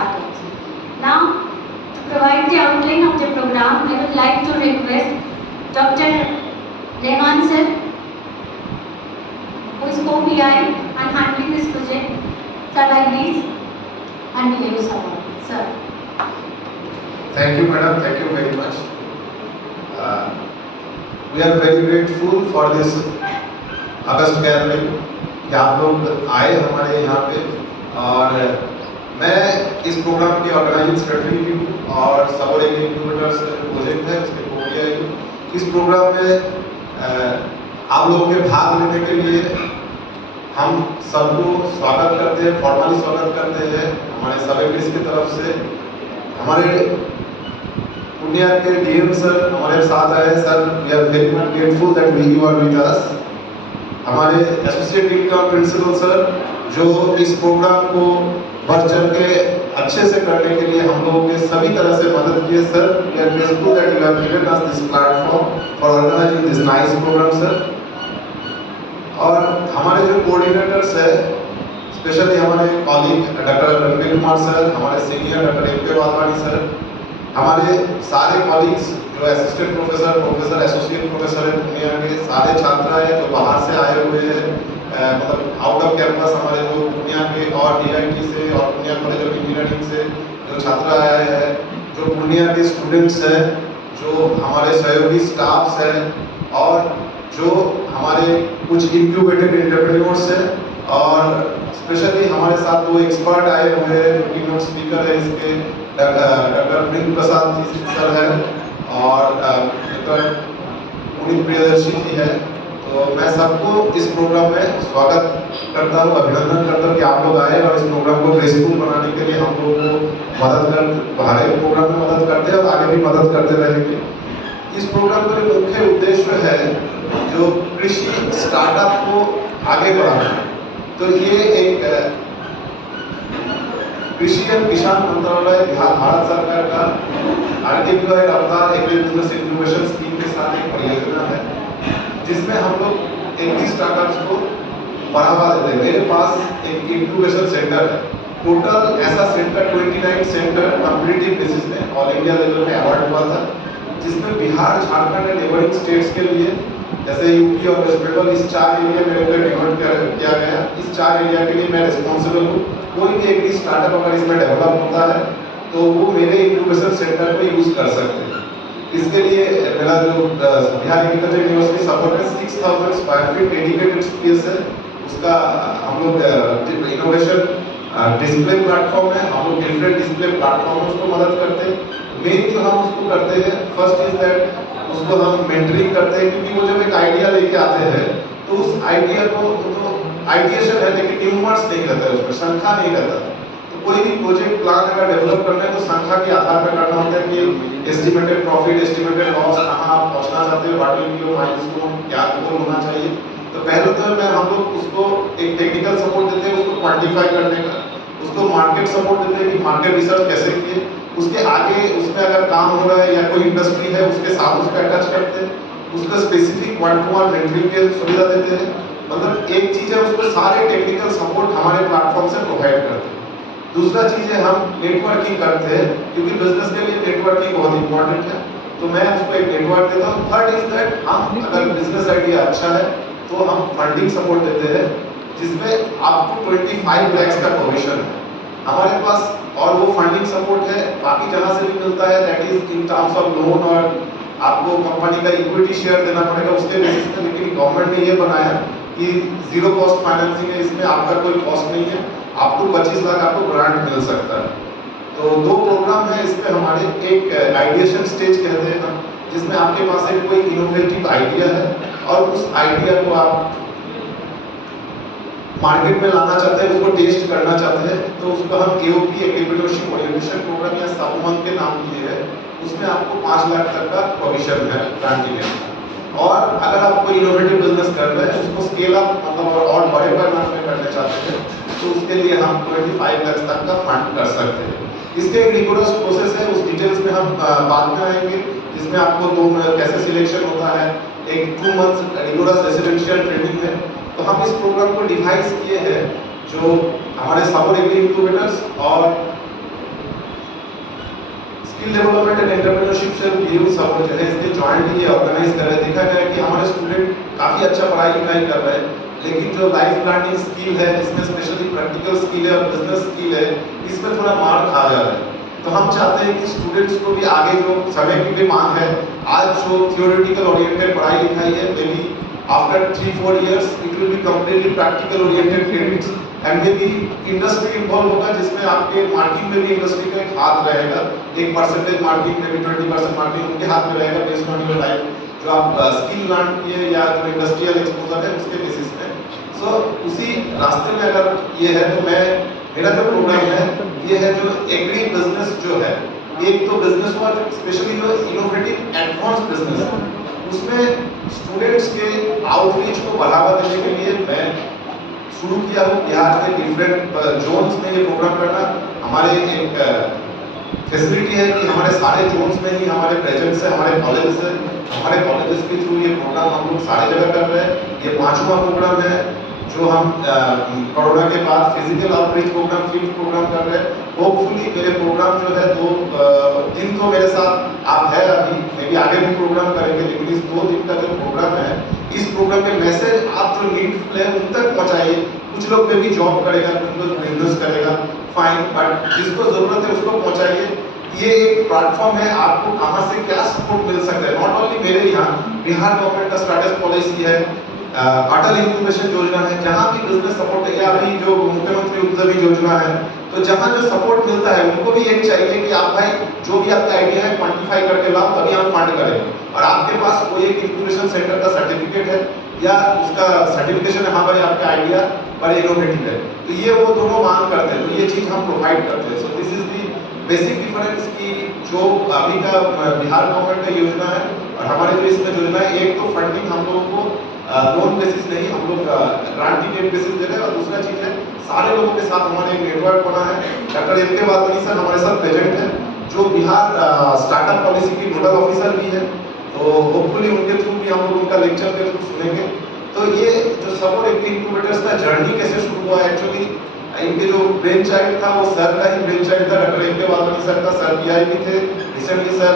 startups. Now, to provide the outline of the program, I would like to request Dr. Rehman sir, who is co-PI and handling this project. Sir, I please hand you sir. Sir. Thank you, madam. Thank you very much. We are very grateful for this August gathering कि आप लोग आए हमारे यहाँ पे, और मैं इस प्रोग्राम के ऑर्गेनाइजिंग सेक्रेटरी भी हूँ और सबोर इनक्यूबेटर्स प्रोजेक्ट है उसके को-PI हूँ। इस प्रोग्राम में आप लोगों के भाग लेने के लिए हम सबको स्वागत करते हैं, फॉर्मली स्वागत करते हैं हमारे सब एमडीज की तरफ से। हमारे पूर्णिया के डीएम सर हमारे साथ आए। Sir, we are very much grateful that you are with us. हमारे एसोसिएट डीन का प्रिंसिपल सर जो इस प्रोग्राम को बढ़ चढ़ के अच्छे से करने के लिए हम लोगों के सभी तरह से मदद किए। Sir, we are grateful that you have given us this platform for organizing this nice program sir. और हमारे जो कोऑर्डिनेटर्स है, स्पेशली हमारे colleague doctor Ranbir Kumar sir, हमारे senior doctor M K. Wadhwani sir, हमारे सारे कॉलीग्स जो असिस्टेंट प्रोफेसर एसोसिएट प्रोफेसर है पूर्णिया के, सारे छात्र हैं जो बाहर से आए हुए हैं, मतलब आउट ऑफ कैंपस हमारे जो पूर्णिया के और डीआईटी से और पूर्णिया कॉलेज ऑफ इंजीनियरिंग से जो छात्र आए हैं, जो पूर्णिया के स्टूडेंट्स हैं, जो हमारे सहयोगी स्टाफ्स हैं, और जो हमारे कुछ इंक्यूबेटेड एंटरप्रेन्योर्स हैं, और स्पेशली हमारे साथ दो एक्सपर्ट आए हुए हैं जो कीनोट स्पीकर है इसके, डॉक्टर प्रिंग प्रसाद जी सर है और डॉक्टर पुनीत प्रियदर्शी जी है। तो मैं सबको इस प्रोग्राम में स्वागत करता हूँ, अभिनंदन करता हूँ कि आप लोग आए और इस प्रोग्राम को ग्रेसफुल बनाने के लिए हम लोगों को हमारे प्रोग्राम में मदद करते हैं और आगे भी मदद करते रहेंगे। इस प्रोग्राम का जो मुख्य उद्देश्य है जो कृषि स्टार्टअप को आगे बढ़ाना, तो ये एक कृषि एवं किसान मंत्रालय भारत सरकार का RTPI अवतार एग्री बिजनेस इनोवेशन स्कीम के साथ एक परियोजना है जिसमें हम लोग एग्री स्टार्टअप्स को बढ़ावा देते हैं। मेरे पास एक इंक्यूबेशन सेंटर है, टोटल ऐसा सेंटर 29 सेंटर कम्पिटिटिव बेसिस में ऑल इंडिया लेवल में अवार्ड हुआ था, जिसमें Bihar, Jharkhand and neighbouring states के लिए जैसे यूपी और वेस्ट बंगाल, इस 4 एरिया मेरे को डिमांड किया गया। इस 4 एरिया के लिए मैं रिस्पॉन्सिबल हूँ। कोई भी एग्री स्टार्टअप अगर इसमें डेवलप होता है तो वो मेरे इंक्यूबेशन सेंटर को यूज कर सकते हैं। इसके लिए मेरा जो बिहार एग्रीकल्चर यूनिवर्सिटी सपोर्ट में 6000 स्क्वायर फीट डेडिकेटेड स्पेस है, उसका हम लोग इनोवेशन डिस्प्ले प्लेटफॉर्म है, हम लोग डिफरेंट डिस्प्ले प्लेटफॉर्म में उसको मदद करते हैं। मेन जो हम उसको करते हैं फर्स्ट इज दैट उसको हम मेंटरिंग करते हैं, क्योंकि वो जब एक आइडिया लेके आते हैं तो उस आइडिया को तो आइडिएशन है लेकिन न्यूमर्स नहीं रहता है, उसमें संख्या नहीं रहता। तो कोई भी प्रोजेक्ट प्लान अगर डेवलप करना है तो संख्या के आधार पर करना होता है कि एस्टिमेटेड प्रॉफिट, एस्टिमेटेड लॉस, कहाँ आप पहुँचना चाहते हो, what will be your milestone, क्या गोल होना चाहिए। तो पहले तो हम लोग उसको एक टेक्निकल सपोर्ट देते हैं उसको क्वांटिफाई करने का, उसको मार्केट सपोर्ट देते हैं कि मार्केट रिसर्च कैसे किए, उसके आगे उसमें अगर काम हो रहा है या कोई इंडस्ट्री है उसके साथ उसको अटैच करते हैं, उसको specific one two one mentoring की सुविधा देते हैं। मतलब एक चीज़ है उसको सारे टेक्निकल सपोर्ट हमारे प्लेटफॉर्म से प्रोवाइड करते हैं। दूसरा चीज़ है हम नेटवर्किंग करते हैं, क्योंकि बिजनेस के लिए नेटवर्किंग बहुत इंपॉर्टेंट है, तो मैं उसको एक नेटवर्क देता हूँ। थर्ड इज दैट हम अगर बिजनेस आइडिया अच्छा है तो हम फंडिंग सपोर्ट देते हैं, जिसमें आपको 25 लाख का प्रोविजन है हमारे पास, और वो फंडिंग सपोर्ट है बाकी जहाँ से भी मिलता है, that is in terms of loan, और आपको कंपनी का इक्विटी शेयर देना पड़ेगा उसके बेसिस पे। लेकिन गवर्नमेंट ने ये बनाया कि जीरो कॉस्ट फाइनेंसिंग है, इसमें आपका कोई कॉस्ट नहीं है, आपको 25 लाख आपको ग्रांट मिल सकता है। तो 2 प्रोग्राम है इसमें हमारे, एक आइडिएशन स्टेज कहते हैं हम, जिसमें आपके पास एक कोई इनोवेटिव आइडिया है और उस आइडिया को आप मार्केट में लाना चाहते हैं, उसको टेस्ट करना चाहते हैं, तो उसको हम AOP एंटरप्रेन्योरशिप ओरिएंटेशन प्रोग्राम या साबुमन के नाम दिए है। उसमें आपको 5 लाख तक का प्रोविजन है ग्रांट के लिए। और अगर आप कोई इनोवेटिव बिजनेस कर रहे हैं उसको स्केल अप मतलब और बड़े पैमाने में करना चाहते हैं तो उसके लिए हम 25 लाख तक का फंड कर सकते हैं। इसके एक रिगोरस प्रोसेस है, उस डिटेल्स में हम बाद में आएंगे, जिसमें आपको 2 कैसे सिलेक्शन होता है, एक 2 मंथ्स रिगोरस रेसिडेंशियल ट्रेनिंग है। तो हम इस प्रोग्राम को डिवाइस किए हैं जो हमारे सपोर्ट एग्री इंक्यूबेटर्स और स्किल डेवलपमेंट एंड एंटरप्रेन्योरशिप से ये सब जो है इसके जॉइंटली ये ऑर्गेनाइज कर रहे हैं। देखा गया कि हमारे स्टूडेंट काफ़ी अच्छा पढ़ाई लिखाई कर रहे हैं, लेकिन जो लाइफ लर्निंग स्किल है, जिसमें स्पेशली प्रैक्टिकल स्किल है और बिजनेस स्किल है, इसमें थोड़ा मार खा जा रहा है। तो हम चाहते हैं कि स्टूडेंट्स को भी आगे जो समय की भी मांग है, आज जो थियोरेटिकल ओरिएंटेड पढ़ाई लिखाई है, may be after 3-4 years it will be completely practical oriented credits and may be industry involve होगा, जिसमें आपके मार्किंग में भी इंडस्ट्री का एक हाथ रहेगा। एक परसेंटेज मार्किंग में भी 20% मार्किंग उनके हाथ में रहेगा बेस्ड ऑन योर लाइफ जो आप स्किल लर्न किए या जो इंडस्ट्रियल एक्सपोजर है उसके बेसिस पे। सो उसी रास्ते में अगर ये है तो मेरा जो प्रोग्राम है ये है जो एग्री बिजनेस जो है, एक तो बिजनेस हुआ जो स्पेशली जो इनोवेटिव एडवांस बिजनेस है, उसमें स्टूडेंट्स के आउटरीच को बढ़ावा देने के लिए मैं शुरू किया हूँ बिहार के डिफरेंट जोन्स में ये प्रोग्राम करना। हमारे एक फैसिलिटी है कि हमारे सारे जोन्स में ही हमारे प्रेजेंस है, हमारे कॉलेज है, हमारे कॉलेजेस के थ्रू ये प्रोग्राम हम लोग सारे जगह कर रहे हैं। ये 5वां प्रोग्राम है जो हम कोरोना के बाद physical outreach programme, field programme कर रहे हैं। होपफुली मेरे प्रोग्राम जो है 2 दिन तो मेरे साथ आप है अभी, मे बी आगे भी प्रोग्राम करेंगे, लेकिन इस 2 दिन का जो प्रोग्राम है, इस प्रोग्राम के मैसेज आप जो नीडफुल है उन तक पहुंचाइए। कुछ लोग में भी जॉब करेगा, कुछ लोग बिजनेस करेगा, फाइन, बट जिसको जरूरत है उसको पहुंचाइए। ये एक प्लेटफॉर्म है, आपको कहां से क्या सपोर्ट मिल सकता है। नॉट ओनली मेरे यहाँ, बिहार गवर्नमेंट का स्ट्रैटेजिक पॉलिसी है, अटल इंक्यूबेशन योजना है, जहाँ भी बिजनेस सपोर्ट है, या अभी जो मुख्यमंत्री उद्यमी योजना है, तो जहाँ जो सपोर्ट मिलता है उनको भी एक चाहिए कि आप भाई जो भी आपका आइडिया है क्वांटिफाई करके लाओ, तभी हम फंड करेंगे। और आपके पास कोई एक इंक्यूबेशन सेंटर का सर्टिफिकेट है या उसका सर्टिफिकेशन है, हाँ भाई आपका आइडिया बड़े इनोवेटिव है, तो ये वो दोनों मांग करते हैं, तो ये चीज़ हम प्रोवाइड करते हैं। So this is the basic difference की जो अभी का बिहार गवर्नमेंट का योजना है और हमारे जो इसमें योजना है, एक तो फंडिंग हम लोगों को लोन बेसिस नहीं, हम लोग ग्रांटी बेसिस दे रहे हैं। और दूसरा चीज़ है सारे लोगों के साथ हमारे एक नेटवर्क बना है। डॉक्टर एम के वाधवानी सर हमारे साथ प्रेजेंट है, जो बिहार स्टार्टअप पॉलिसी की नोडल ऑफिसर भी है, तो होपफुली उनके थ्रू भी हम लोग उनका लेक्चर के थ्रू सुनेंगे। तो ये जो सपोर्ट इंक्यूबेटर्स का जर्नी कैसे शुरू हुआ, एक्चुअली इनके जो ब्रेन चाइल्ड था वो सर का ही ब्रेन चाइल्ड था, डॉक्टर एम के वाधवानी सर का। सर पीआई भी थे रिसेंटली। सर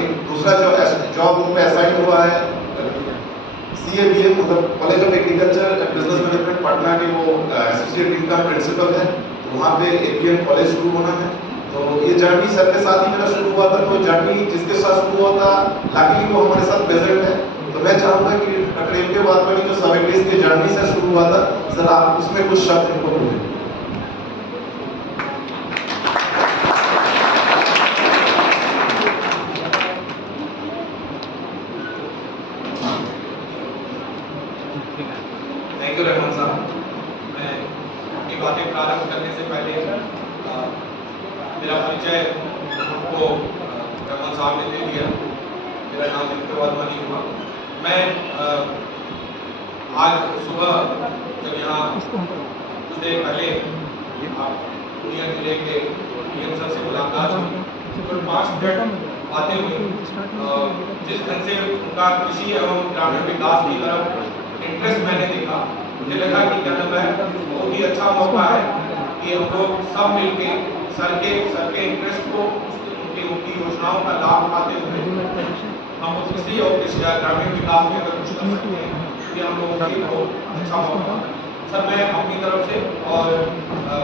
एक दूसरा जो जॉब उनको असाइन हुआ है CABM, मतलब college of agriculture and business management Patna के वो एसोसिएट इनकम प्रिंसिपल है, तो वहाँ पे ABM कॉलेज शुरू होना है। तो ये जर्नी सर के साथ ही मेरा शुरू हुआ था। तो जर्नी जिसके साथ शुरू हुआ था, लकीली वो हमारे साथ प्रेजेंट है। तो मैं चाहूँगा कि डॉक्टर एम के वाधवानी जो सब इंग्लिश की जर्नी से शुरू हुआ था, सर आप उसमें कुछ शब्द इनको बोलें। थैंक यू रहमान साहब। मैं अपनी बातें प्रारंभ करने से पहले मेरा परिचय को रहमान साहब ने दे दिया। मेरा नाम एम के वाधवानी हुआ। मैं आज सुबह जब यहाँ कुछ देर पहले पूर्णिया जिले के DM सर से मुलाकात हुई, तो 5 मिनट बातें हुई। जिस ढंग से उनका कृषि एवं ग्रामीण विकास की तरफ इंटरेस्ट मैंने देखा, मुझे लगा कि क्या नाम है, बहुत ही अच्छा मौका है कि हम लोग सब मिलके सर के इंटरेस्ट को, उनकी योजनाओं का लाभ उठाते हुए हम कृषि और ग्रामीण विकास में अगर कुछ कर सकते हैं, ये हम लोगों के लिए बहुत अच्छा मौका है। सर मैं अपनी तरफ से और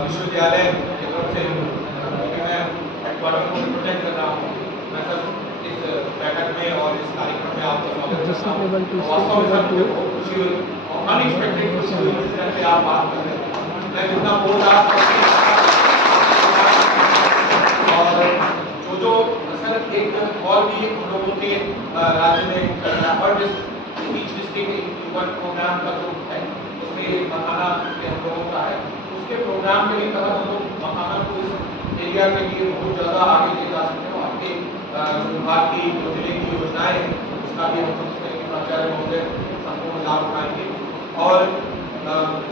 विश्वविद्यालय की तरफ से, क्योंकि मैं हेडक्वार्टर को रिप्रेजेंट कर रहा हूँ, मैं सर इस बैठक में और इस कार्यक्रम में आपका स्वागत करता हूँ। वास्तव में सर मुझे बहुत खुशी हुई और अनएक्सपेक्टेड खुशी हुई जिस तरह से आप बात कर रहे हैं। मैं जितना बोल रहा था और जो सर एक और भी हम लोगों के राज्य में ईच डिस्ट्रिक्ट प्रोग्राम का जो है उसमें मखाना के हम लोगों का है, उसके प्रोग्राम के तहत हम लोग मखाना को इस एरिया के लिए बहुत ज़्यादा आगे ले जा सकते हैं। आपके विभाग की जो जिले की योजनाएं हैं उसका भी हम समझते हैं कि प्राचार्य महोदय संपूर्ण लाभ उठाएंगे। और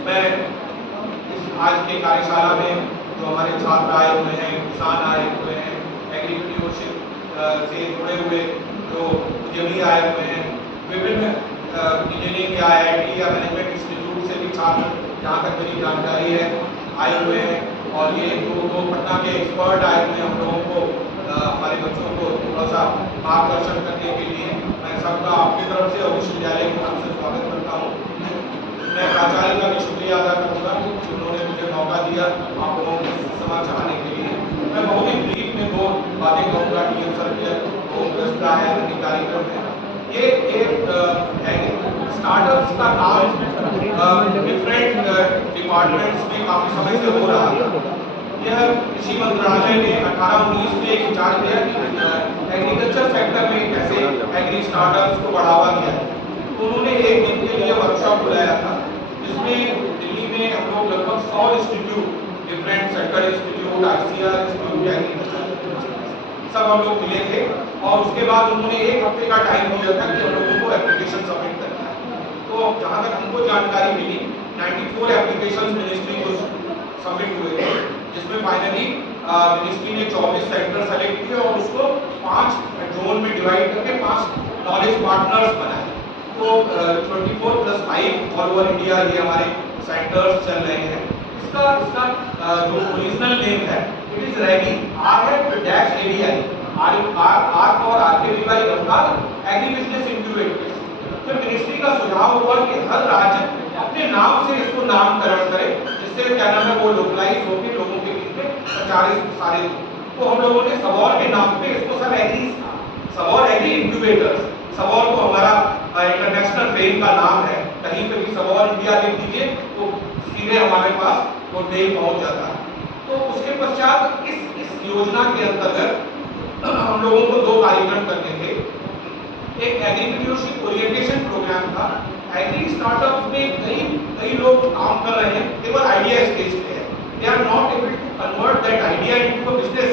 मैं इस आज के कार्यशाला में जो हमारे छात्र आए हुए हैं, किसान आए हुए हैं, एग्रीकल्चरशिप से जुड़े हुए जो उद्यमी आए हुए हैं, विभिन्न इंजीनियरिंग या IIT या मैनेजमेंट इंस्टीट्यूट से भी छात्र, जहाँ तक मेरी जानकारी है, आए हुए हैं। और ये जो पटना के एक्सपर्ट आए हुए हैं हम लोगों को हमारे बच्चों को थोड़ा सा मार्गदर्शन करने के लिए मैं सबका आपकी तरफ से और विश्वविद्यालय की तरफ से स्वागत करता हूँ। मैं प्राचार्य का भी शुक्रिया अदा करूँगा कि उन्होंने मुझे मौका दिया आप लोगों के समक्ष आने के लिए। मैं बहुत ही ब्रीफ में दो बातें कहूँगा। टीएम सर के बहुत व्यवस्था है, अन्य कार्यक्रम है। ये एक स्टार्टअप्स का काम डिफरेंट डिपार्टमेंट्स में काफ़ी समय से हो रहा है। यह कृषि मंत्रालय ने 18-19 में एक विचार किया कि एग्रीकल्चर सेक्टर में कैसे एग्री स्टार्टअप्स को बढ़ावा दिया है। तो उन्होंने एक दिन के लिए वर्कशॉप बुलाया था, जिसमें दिल्ली में हम लोग लगभग 100 institute, different sector institute, ICAR institute, agriculture सब हम लोग मिले थे। और उसके बाद उन्होंने एक हफ्ते का टाइम दिया था कि हम लोगों को एप्लीकेशन सबमिट करना है। तो जहाँ तक हमको जानकारी मिली 94 एप्लीकेशन मिनिस्ट्री को सबमिट हुए थे, जिसमें फाइनली मिनिस्ट्री ने 24 सेंटर सेलेक्ट किए और उसको 5 जोन में डिवाइड करके 5 नॉलेज पार्टनर्स बनाए। तो 24+5 ऑल ओवर इंडिया ये हमारे सेंटर्स चल रहे हैं। इसका जो ओरिजिनल नेम है it is ready R-ADI, R for RKVY रफ्तार एग्री बिजनेस इंक्यूबेटर्स। फिर मिनिस्ट्री का सुझाव हुआ कि हर राज्य अपने नाम से इसको नामकरण करे, जिससे क्या नाम है वो लोकलाइज होकर लोगों के बीच में प्रचारित सारे। तो हम लोगों ने सबौर के नाम पे इसको सब agri, Sabour agri incubators. Sabour को हमारा इंटरनेशनल फेम का नाम है, कहीं पे भी सबौर इंडिया लिख दीजिए तो सीधे हमारे पास वो मेल पहुंच जाता है। तो उसके पश्चात इस योजना के अंतर्गत हम लोगों को 2 कार्यक्रम करने थे। एक एग्रीकल्चरशिप ओरिएंटेशन प्रोग्राम था। एग्री स्टार्टअप्स में कई लोग काम कर रहे हैं, केवल आइडिया स्टेज पे है, they are not able to convert that idea into a business.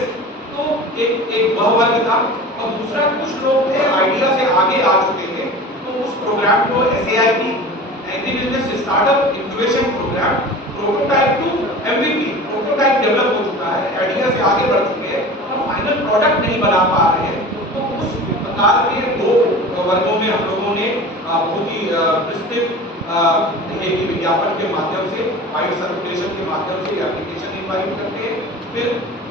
तो एक वह वर्ग था। और दूसरा कुछ लोग थे आइडिया से आगे आ चुके थे, तो उस प्रोग्राम को SAIP agri business startup incubation programme prototype to MVP, prototype develop हो चुका है, आइडिया से आगे बढ़ चुके हैं और फाइनल प्रोडक्ट नहीं बना पा रहे हैं। तो उस प्रकार के 2 वर्गों में हम लोगों ने बहुत ही विस्तृत विज्ञापन के माध्यम से, वाइड सर्कुलेशन के माध्यम से एप्लीकेशन इनवाइट करते हैं। फिर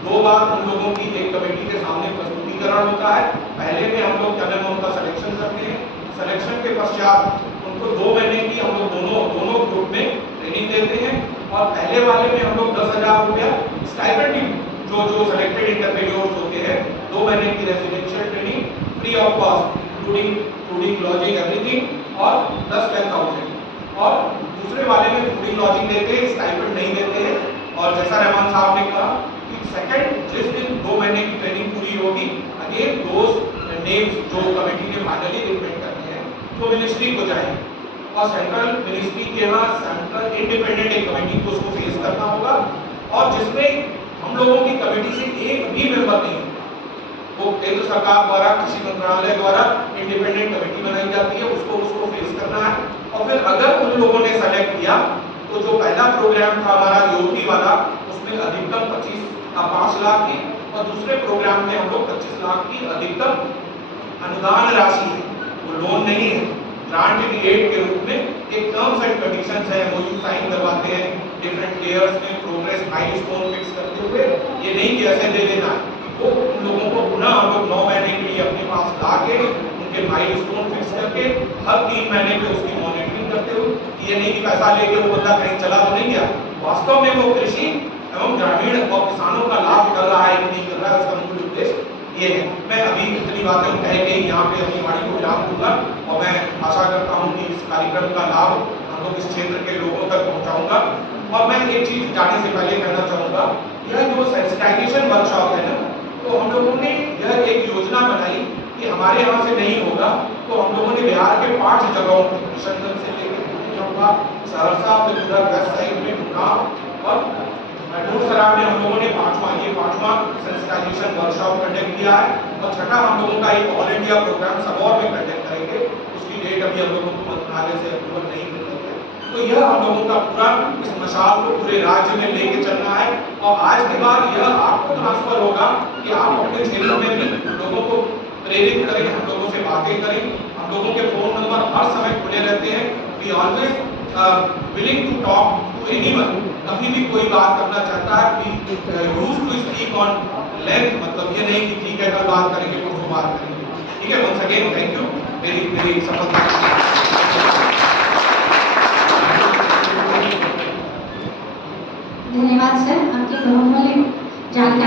2 बार उन लोगों की एक कमेटी के सामने प्रस्तुतिकरण होता है। पहले में हम लोग क्या नाम है उनका सिलेक्शन करते हैं। सिलेक्शन के पश्चात उनको 2 महीने की हम लोग दोनों ग्रुप में ट्रेनिंग देते हैं। और पहले वाले में हम लोग 10,000 रुपया स्टाइपेंड, जो सेलेक्टेड इंटरप्रेन्योर्स होते हैं, 2 महीने की residential training free of cost including lodging everything और 10,10,000। और दूसरे वाले में फूडिंग लॉजिंग देते हैं, स्टाइपेंड नहीं देते हैं। और जैसा रहमान साहब ने कहा कि सेकंड जिस दिन 2 महीने की ट्रेनिंग पूरी होगी, अगेन दोस्त नेम्स जो कमेटी ने फाइनली रिकमेंड करने हैं तो मिनिस्ट्री को जाएंगे और सेंट्रल मिनिस्ट्री के यहाँ सेंट्रल इंडिपेंडेंट एक कमेटी को उसको फेस करना होगा, और जिसमें हम लोगों की कमेटी से एक भी मेंबर नहीं है। वो केंद्र सरकार द्वारा, कृषि मंत्रालय द्वारा इंडिपेंडेंट कमेटी बनाई जाती है, उसको फेस करना है। और फिर अगर उन लोगों ने सेलेक्ट किया तो जो पहला प्रोग्राम था हमारा यूपी वाला, उसमें अधिकतम 5 लाख की, और दूसरे प्रोग्राम में हम लोग 25 लाख की अधिकतम अनुदान राशि है, वो लोन नहीं है, ग्रांट इन एड के रूप में एक टर्म्स एंड कंडीशंस है, MOU साइन करवाते हैं डिफरेंट ईयर्स में, प्रोग्रेस माइलस्टोन फिक्स करते हुए। ये नहीं कि ऐसे दे देना, तो उन लोगों को पुनः हम लोग 9 महीने के लिए अपने पास ला के उनके माइलस्टोन फिक्स करके हर 3 महीने पे उसकी मॉनिटरिंग करते हुए, ये नहीं कि पैसा लेके वो बंदा कहीं चला तो नहीं गया, वास्तव में वो कृषि एवं ग्रामीण और किसानों का लाभ कर रहा है कि नहीं कर रहा है, उसका मूल उद्देश्य ये है। मैं अभी इतनी बातें कह के यहाँ पे अपनी वाणी को विराम दूंगा और मैं आशा करता हूँ कि इस कार्यक्रम का लाभ हम लोग इस क्षेत्र के लोगों तक पहुँचाऊंगा। और मैं एक चीज जाने से पहले कहना चाहूँगा, यह जो सेंसिटाइजेशन वर्कशॉप है ना, तो हम लोगों ने यह एक योजना बनाई कि हमारे यहाँ से नहीं होगा, तो हम लोगों ने बिहार के 5 जगहों पर, किशनगंज से लेकर सहरसा, फिर उधर वेस्ट साइड में गुड़गांव और दूरसरा में हम लोगों ने 5वां सेंसिटाइजेशन वर्कशॉप कंडक्ट किया है। और छठा हम लोगों का एक ऑल इंडिया प्रोग्राम सबौर में कंडक्ट करेंगे, उसकी डेट अभी हम लोगों को मंत्रालय से अप्रूवल नहीं मिल रही है। तो यह हम लोगों का पूरा इस मशाल को पूरे राज्य में लेके चलना है। और आज के बाद यह आपको ट्रांसफर होगा कि आप अपने क्षेत्र में भी लोगों को प्रेरित करें, हम लोगों से बातें करें। हम लोगों के फोन नंबर हर समय खुले रहते हैं। We always willing to talk to anyone, कभी भी कोई बात करना चाहता है we use to speak on length, मतलब ये नहीं कि ठीक है कल बात करेंगे परसों बात करेंगे, ठीक है। वंस अगेन थैंक यू, मेरी सफलता। धन्यवाद सर, आपके बहुत